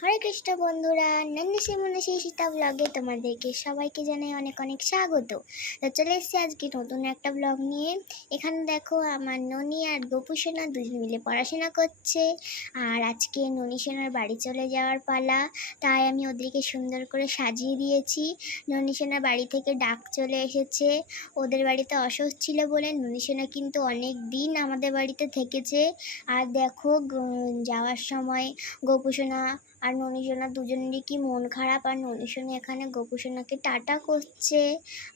হরে কৃষ্ণ বন্ধুরা নন্দিসি মুনিসি সীতা ব্লগে তোমাদেরকে সবাইকে জানাই অনেক অনেক স্বাগত। তো চলে এসেছি আজকে নতুন একটা ব্লগ নিয়ে। এখানে দেখো আমার ননি আর গোপু সোনা দুজন মিলে পড়াশোনা করছে। আর আজকে ননি সেনার বাড়ি চলে যাওয়ার পালা। তাই আমি ওদেরকে সুন্দর করে সাজিয়ে দিয়েছি। ননি সেনার বাড়ি থেকে ডাক চলে এসেছে। ওদের বাড়িতে অসুখ ছিল বলে ননি সেনা কিন্তু অনেক দিন আমাদের বাড়িতে থেকেছে। আর দেখো যাওয়ার সময় গোপুসোনা আর ননীসোনা দুজনেরই কি মন খারাপ? আর ননীসোনা এখানে গোপুসোনাকে টাটা করছে।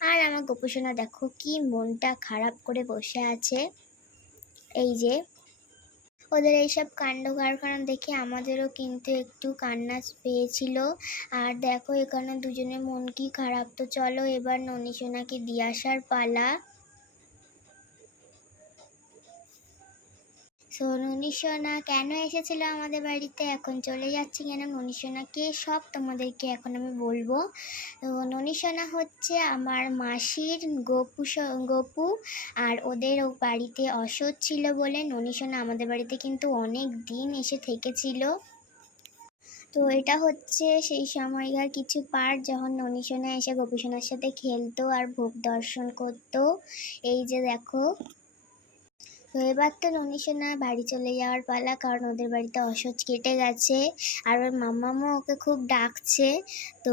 আর আমার গোপুসোনা দেখো কি মনটা খারাপ করে বসে আছে। এই যে, ওদের এইসব কাণ্ড কারখানা দেখে আমাদেরও কিন্তু একটু কান্না পেয়েছিল। আর দেখো এখানে দুজনের মন কি খারাপ। তো চলো এবার ননীসোনাকে দিয়ে আসার পালা। সো ননীসোনা কেন এসেছিল আমাদের বাড়িতে? এখন চলে যাচ্ছে কেন? ননীসোনাকে সব তোমাদেরকে এখন আমি বলব। তো ননীসোনা হচ্ছে আমার মাসির গপু গপু, আর ওদের বাড়িতে অসৎ ছিল বলে ননীসোনা আমাদের বাড়িতে কিন্তু অনেক দিন এসে থেকেছিল। তো এটা হচ্ছে সেই সময়কার কিছু পার্ট যখন ননীসোনা এসে গোপুসোনার সাথে খেলতো আর ভোগ দর্শন করতো। এই যে দেখো তো এবার তো ননীসোনা বাড়ি চলে যাওয়ার পালা, কারণ ওদের বাড়িতে অসহ্য কেটে গেছে। আর ওর মাম্মামও ওকে খুব ডাকছে। তো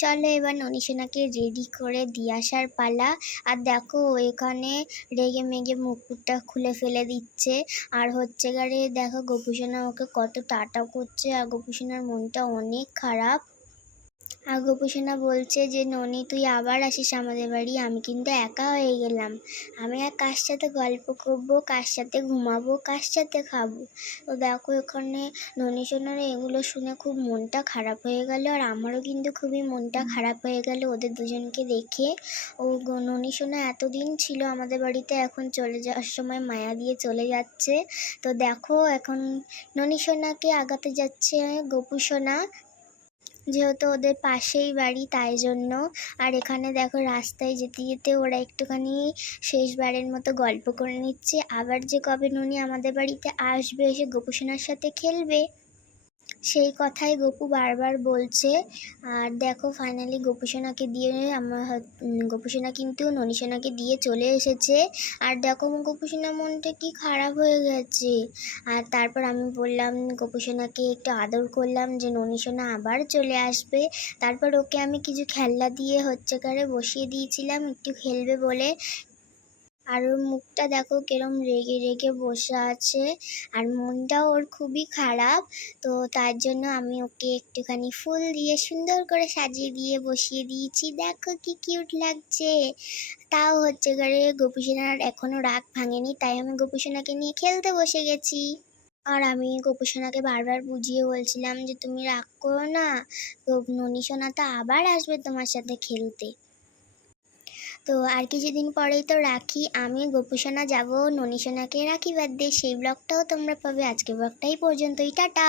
চলো এবার ননীসোনাকে রেডি করে দিয়ে আসার পালা। আর দেখো এখানে রেগে মেগে মুকুটটা খুলে ফেলে দিচ্ছে। আর হচ্ছে গাড়ি দেখো, গোপুসোনা ওকে কত টাটা করছে। আর গোপুসোনার মনটা অনেক খারাপ। গোপুসোনা বলছে যে ননি তুই আবার আসিস আমাদের বাড়ি। আমি কিন্তু একা হয়ে গেলাম। আমি আর কার সাথে গল্প করব কার সাথে ঘুমাবো কার সাথে খাব? তো দেখো এখানে ননি সোনার এগুলো শুনে খুব মনটা খারাপ হয়ে গেল আর আমারও কিন্তু খুবই মনটা খারাপ হয়ে গেল ওদের দুজনকে দেখে। ও ননি সোনা এতদিন ছিল আমাদের বাড়িতে এখন চলে যাওয়ার সময় মায়া দিয়ে চলে যাচ্ছে। তো দেখো এখন ননি সোনাকে আগাতে যাচ্ছে গোপু সোনা। যেহেতু ওদের পাশেই বাড়ি, তাই জন্য। আর এখানে দেখো রাস্তায় যেতে যেতে ওরা একটুখানি শেষবারের মতো গল্প করে নিচ্ছে। আবার যে কবে ননি আমাদের বাড়িতে আসবে, এসে গোপুসোনার সাথে খেলবে। সেই কথাই গপু বারবার বলছে। আর দেখো ফাইনালি গোপুসোনাকে দিয়ে, আমার গোপুসোনা কিন্তু ননীসোনাকে দিয়ে চলে এসেছে। আর দেখো গোপুসোনা মনটা কি খারাপ হয়ে গেছে। আর তারপর আমি বললাম গোপুসোনাকে একটু আদর করলাম যে ননীসোনা আবার চলে আসবে। তারপর ওকে আমি কিছু খেলনা দিয়ে হচ্ছে করে বসিয়ে দিয়েছিলাম, একটু খেলবে বলে। আর ওর মুখটা দেখো কিরম রেগে রেগে বসে আছে আর মনটাও ওর খুবই খারাপ। তো তার জন্য আমি ওকে একটুখানি ফুল দিয়ে সুন্দর করে সাজিয়ে দিয়ে বসিয়ে দিয়েছি। দেখো কি কিউট লাগছে। তাও হচ্ছে করে গোপুসোনার এখনও রাগ ভাঙেনি, তাই আমি গোপুসোনাকে নিয়ে খেলতে বসে গেছি। আর আমি গোপুসোনাকে বারবার বুঝিয়ে বলছিলাম যে, তুমি রাগ করো না। ননী সোনা তো আবার আসবে তোমার সাথে খেলতে। তো আর কিছুদিন পরেই তো রাখি। আমি গোপুসোনা যাব, ননীসোনাকে রাখি বাদ দিয়ে। সেই ব্লগটাও তোমরা পাবে। আজকে ব্লগটাই পর্যন্তই। টাটা!